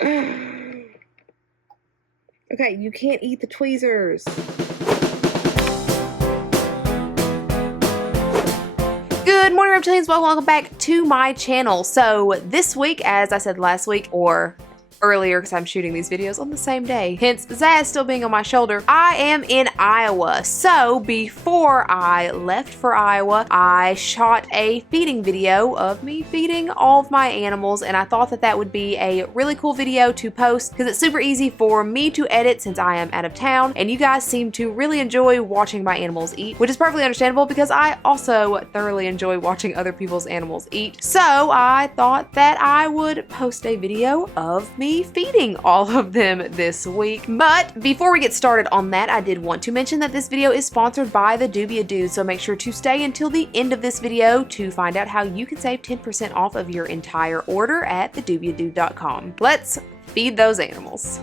Okay, you can't eat the tweezers. Good morning, Reptilians. Welcome back to my channel. So this week, as I said last week, or earlier because I'm shooting these videos on the same day, hence Zaz still being on my shoulder, I am in Iowa. So before I left for Iowa, I shot a feeding video of me feeding all of my animals, and I thought that that would be a really cool video to post because it's super easy for me to edit since I am out of town, and you guys seem to really enjoy watching my animals eat, which is perfectly understandable because I also thoroughly enjoy watching other people's animals eat. So I thought that I would post a video of me feeding all of them this week. But before we get started on that, I did want to mention that this video is sponsored by the Dubia Dude, so make sure to stay until the end of this video to find out how you can save 10% off of your entire order at thedubiadude.com. Let's feed those animals.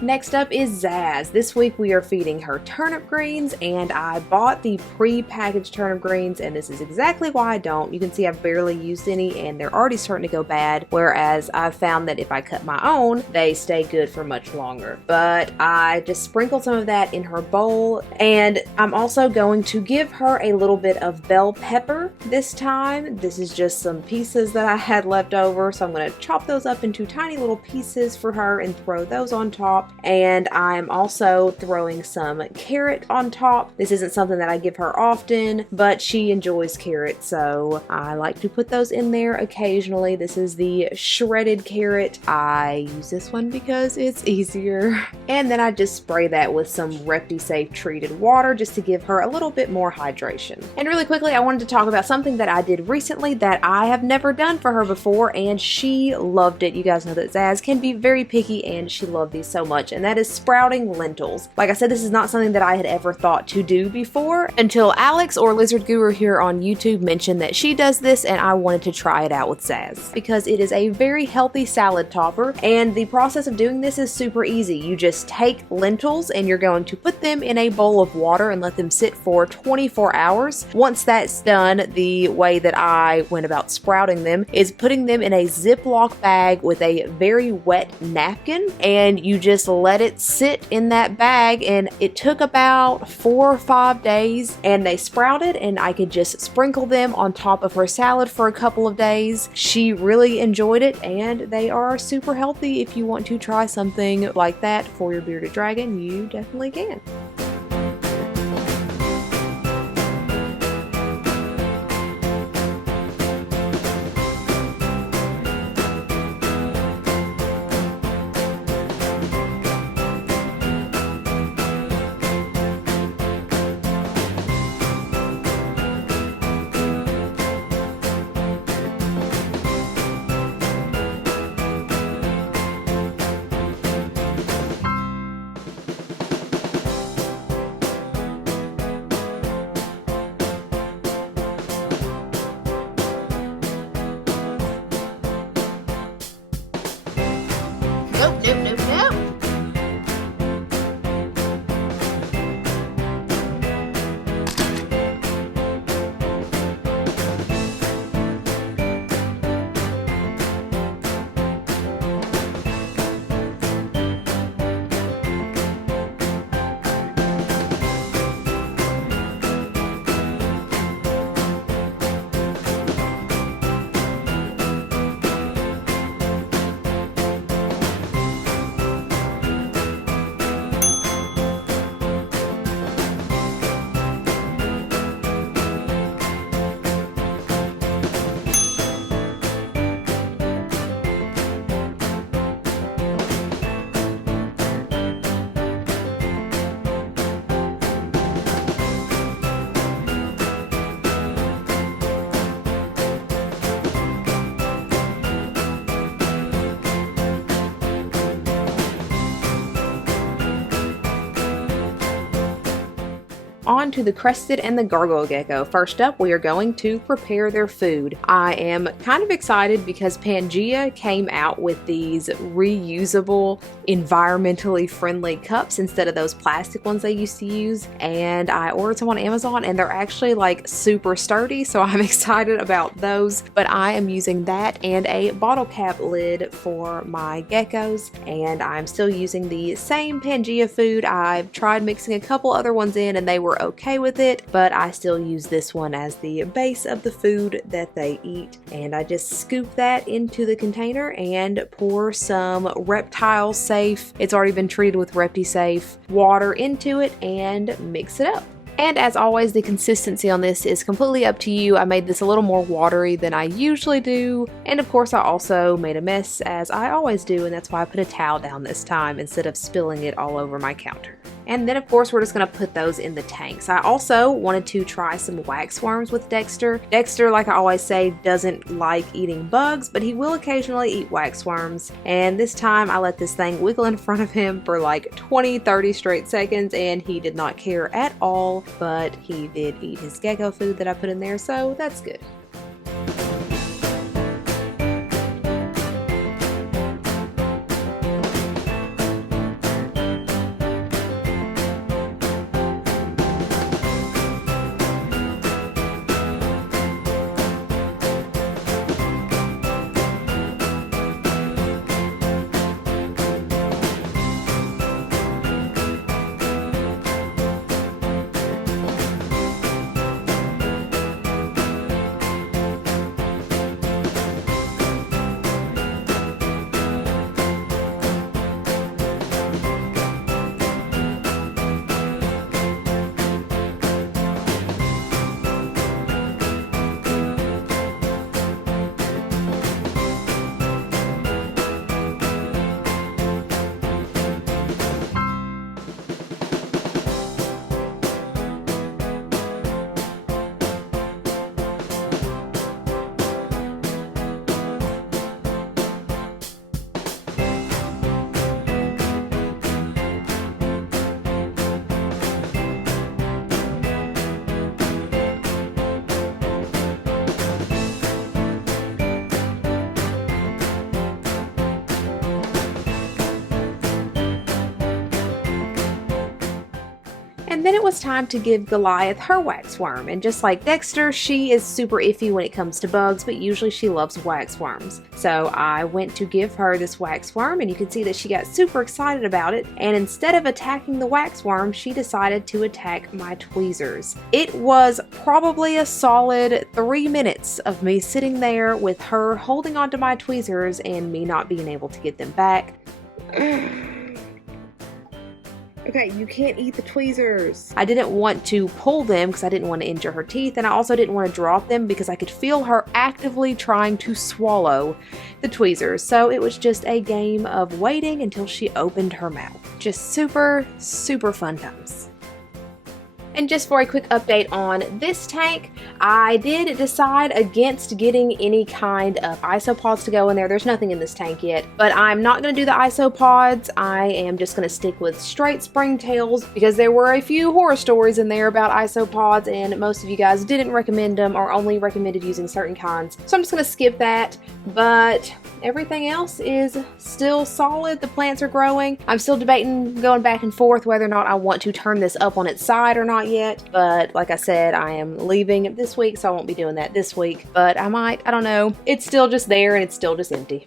Next up is Zaz. This week we are feeding her turnip greens, and I bought the pre-packaged turnip greens, and this is exactly why I don't. You can see I've barely used any and they're already starting to go bad, whereas I've found that if I cut my own, they stay good for much longer. But I just sprinkled some of that in her bowl, and I'm also going to give her a little bit of bell pepper this time. This is just some pieces that I had left over, so I'm going to chop those up into tiny little pieces for her and throw those on top. And I'm also throwing some carrot on top. This isn't something that I give her often, but she enjoys carrot, so I like to put those in there occasionally. This is the shredded carrot. I use this one because it's easier. And then I just spray that with some Repti-Safe treated water just to give her a little bit more hydration. And really quickly, I wanted to talk about something that I did recently that I have never done for her before, and she loved it. You guys know that Zaz can be very picky, and she loved these so much, and that is sprouting lentils. Like I said, this is not something that I had ever thought to do before until Alex, or Lizard Guru here on YouTube, mentioned that she does this, and I wanted to try it out with Zaz because it is a very healthy salad topper, and the process of doing this is super easy. You just take lentils and you're going to put them in a bowl of water and let them sit for 24 hours. Once that's done, the way that I went about sprouting them is putting them in a Ziploc bag with a very wet napkin, and you just let it sit in that bag, and it took about 4 or 5 days, and they sprouted, and I could just sprinkle them on top of her salad for a couple of days. She really enjoyed it, and they are super healthy. If you want to try something like that for your bearded dragon, you definitely can. Nope, nope, nope, nope. On to the crested and the gargoyle gecko. First up, we are going to prepare their food. I am kind of excited because Pangea came out with these reusable, environmentally friendly cups instead of those plastic ones they used to use, and I ordered some on Amazon and they're actually like super sturdy, so I'm excited about those. But I am using that and a bottle cap lid for my geckos, and I'm still using the same Pangea food. I've tried mixing a couple other ones in and they were okay with it, but I still use this one as the base of the food that they eat. And I just scoop that into the container and pour some Reptile safe, it's already been treated with ReptiSafe, water into it and mix it up. And as always, the consistency on this is completely up to you. I made this a little more watery than I usually do. And of course, I also made a mess as I always do, and that's why I put a towel down this time instead of spilling it all over my counter. And then of course, we're just gonna put those in the tanks. I also wanted to try some wax worms with Dexter. Dexter, like I always say, doesn't like eating bugs, but he will occasionally eat wax worms. And this time I let this thing wiggle in front of him for like 20-30 straight seconds, and he did not care at all. But he did eat his gecko food that I put in there, so that's good. And then it was time to give Goliath her wax worm, and just like Dexter, she is super iffy when it comes to bugs, but usually she loves wax worms. So I went to give her this wax worm, and you can see that she got super excited about it, and instead of attacking the wax worm, she decided to attack my tweezers. It was probably a solid 3 minutes of me sitting there with her holding onto my tweezers and me not being able to get them back. Okay, you can't eat the tweezers. I didn't want to pull them because I didn't want to injure her teeth, and I also didn't want to drop them because I could feel her actively trying to swallow the tweezers. So it was just a game of waiting until she opened her mouth. Just super, super fun times. And just for a quick update on this tank, I did decide against getting any kind of isopods to go in there. There's nothing in this tank yet, but I'm not going to do the isopods. I am just going to stick with straight springtails because there were a few horror stories in there about isopods, and most of you guys didn't recommend them or only recommended using certain kinds. So I'm just going to skip that, but everything else is still solid. The plants are growing. I'm still debating, going back and forth whether or not I want to turn this up on its side or not yet. But like I said, I am leaving this week, so I won't be doing that this week. But I might, I don't know. It's still just there and it's still just empty.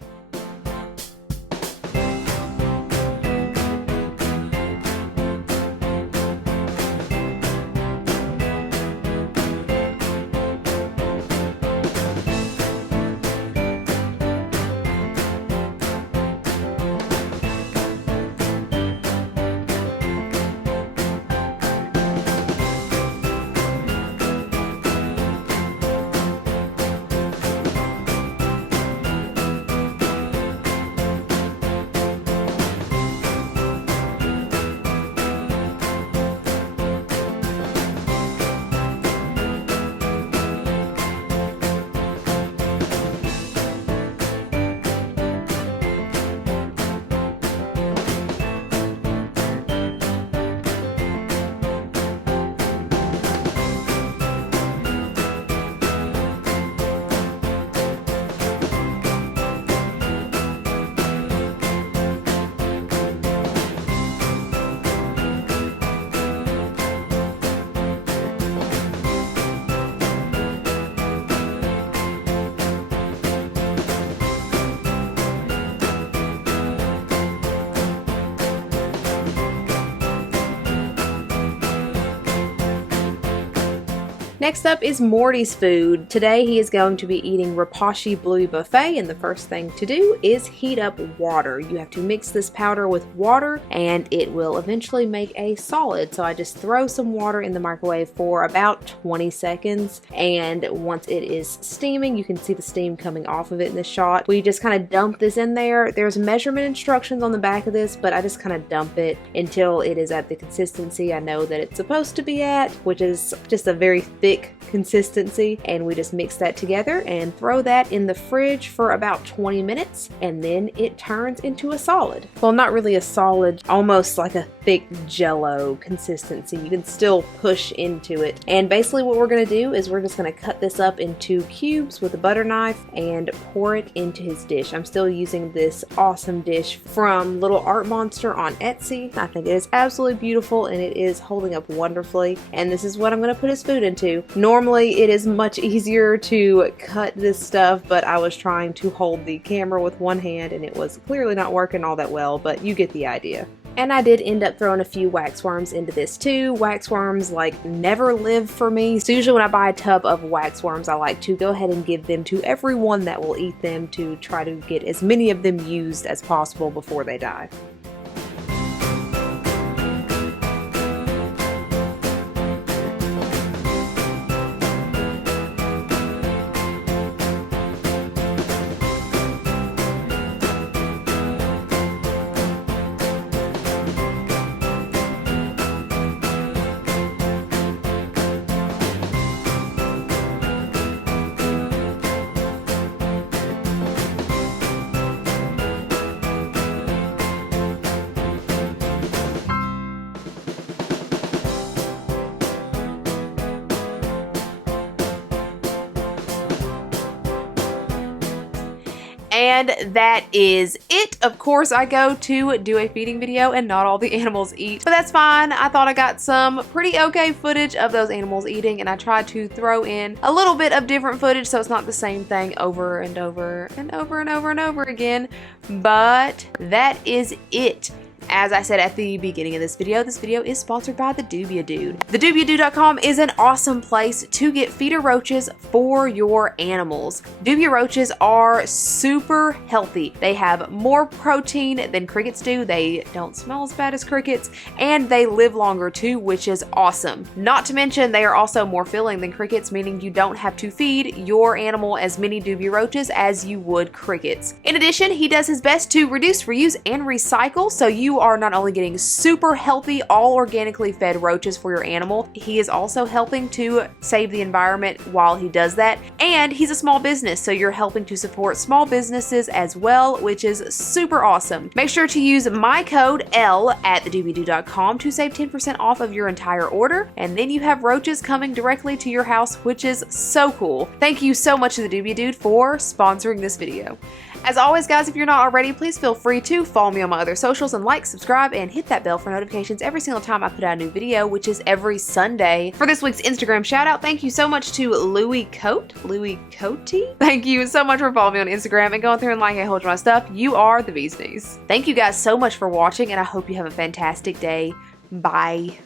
Next up is Morty's food. Today he is going to be eating Repashy Bluey Buffet, and the first thing to do is heat up water. You have to mix this powder with water and it will eventually make a solid. So I just throw some water in the microwave for about 20 seconds, and once it is steaming, you can see the steam coming off of it in this shot. We just kind of dump this in there. There's measurement instructions on the back of this, but I just kind of dump it until it is at the consistency I know that it's supposed to be at, which is just a very thick consistency, and we just mix that together and throw that in the fridge for about 20 minutes, and then it turns into a solid. Well, not really a solid, almost like a thick jello consistency. You can still push into it. And basically what we're going to do is we're just going to cut this up into cubes with a butter knife and pour it into his dish. I'm still using this awesome dish from Little Art Monster on Etsy. I think it is absolutely beautiful and it is holding up wonderfully, and this is what I'm going to put his food into. Normally it is much easier to cut this stuff, but I was trying to hold the camera with one hand and it was clearly not working all that well, but you get the idea. And I did end up throwing a few waxworms into this too. Waxworms like never live for me. So usually when I buy a tub of waxworms, I like to go ahead and give them to everyone that will eat them to try to get as many of them used as possible before they die. And that is it. Of course, I go to do a feeding video and not all the animals eat, but that's fine. I thought I got some pretty okay footage of those animals eating, and I tried to throw in a little bit of different footage so it's not the same thing over and over and over and over and over again. But that is it. As I said at the beginning of this video is sponsored by the Dubia Dude. TheDubiaDude.com is an awesome place to get feeder roaches for your animals. Dubia roaches are super healthy. They have more protein than crickets do. They don't smell as bad as crickets, and they live longer too, which is awesome. Not to mention, they are also more filling than crickets, meaning you don't have to feed your animal as many Dubia roaches as you would crickets. In addition, he does his best to reduce, reuse, and recycle, so you you are not only getting super healthy, all organically fed roaches for your animal, he is also helping to save the environment while he does that. And he's a small business, so you're helping to support small businesses as well, which is super awesome. Make sure to use my code Elle at thedoobieDoo.com to save 10% off of your entire order, and then you have roaches coming directly to your house, which is so cool. Thank you so much to the Doobie Dude for sponsoring this video. As always, guys, if you're not already, please feel free to follow me on my other socials and like, subscribe, and hit that bell for notifications every single time I put out a new video, which is every Sunday. For this week's Instagram shout out, thank you so much to Louis Cote. Thank you so much for following me on Instagram and going through and liking a whole bunch of my stuff. You are the bee's knees. Thank you guys so much for watching, and I hope you have a fantastic day. Bye.